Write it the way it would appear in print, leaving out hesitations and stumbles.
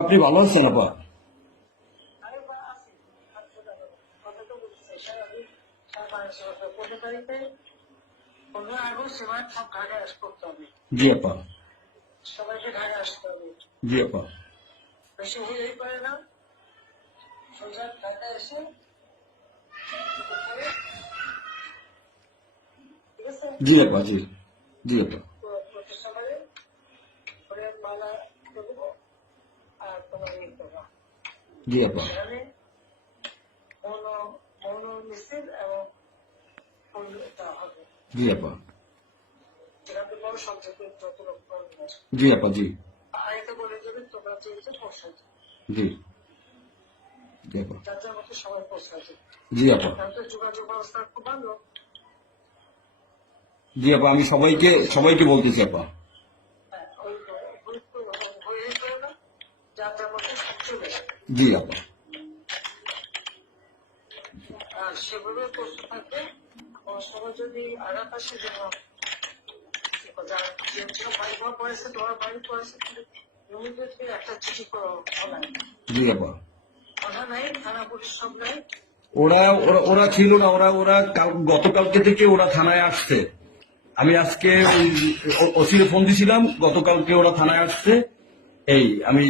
আপনি ভালো আছেন আপা? আমি আছি। কথা তো বলতেছে স্বাভাবিক। 15 তারিখে 15 আগস্ট সবাই সব ঢাকায় করতে হবে। জি আপা। সবাইকে ঢাকায় আসতে হবে। জি আপা। বেশি হলেই পারে না। সোজা ঢাকায় এসে ঠিক আছে জি আপা। জি জি আপা। প্রতিষ্ঠানে করে মালা দেবো আর তোমার ইয়ে দেবো। জি আপা। সেখানে মৌন মৌন মিছিল এবং ফুল দেওয়া হবে। জি আপা। যেখানে বড় সংযোগ যত লোক জি আপা। জি আড়াইতে বলে দেবে তোমরা চেয়েছে পৌঁছাতে জি জি আপা। যাতে আমাকে সবাই পৌঁছাতে জি আপা। তাহলে যোগাযোগ ব্যবস্থা খুব ভালো। জি আপা, আমি সবাইকে বলতেছি আপা। হ্যাঁ ওই গুরুত্ব হয়ে করে না যাতে আমাকে চলে আসে। জি আপা। আর সেভাবে প্রস্তুত থাকবে আমার সবাই যদি আঘাত আসে যেন বাড়ি ঘর পড়েছে তোমার বাড়ি পড়েছে ইমিডিয়েটলি একটা চিঠি ফলাই জি আপা। কথা নাই থানা পুলিশ সব নাই। ওরা ওরা ওরা ছিল না, ওরা ওরা গতকালকে থেকে ওরা থানায় আসছে। আমি আজকে ওই ওসিরে ফোন দিছিলাম, গতকালকে ওরা থানায় আসছে। এই আমি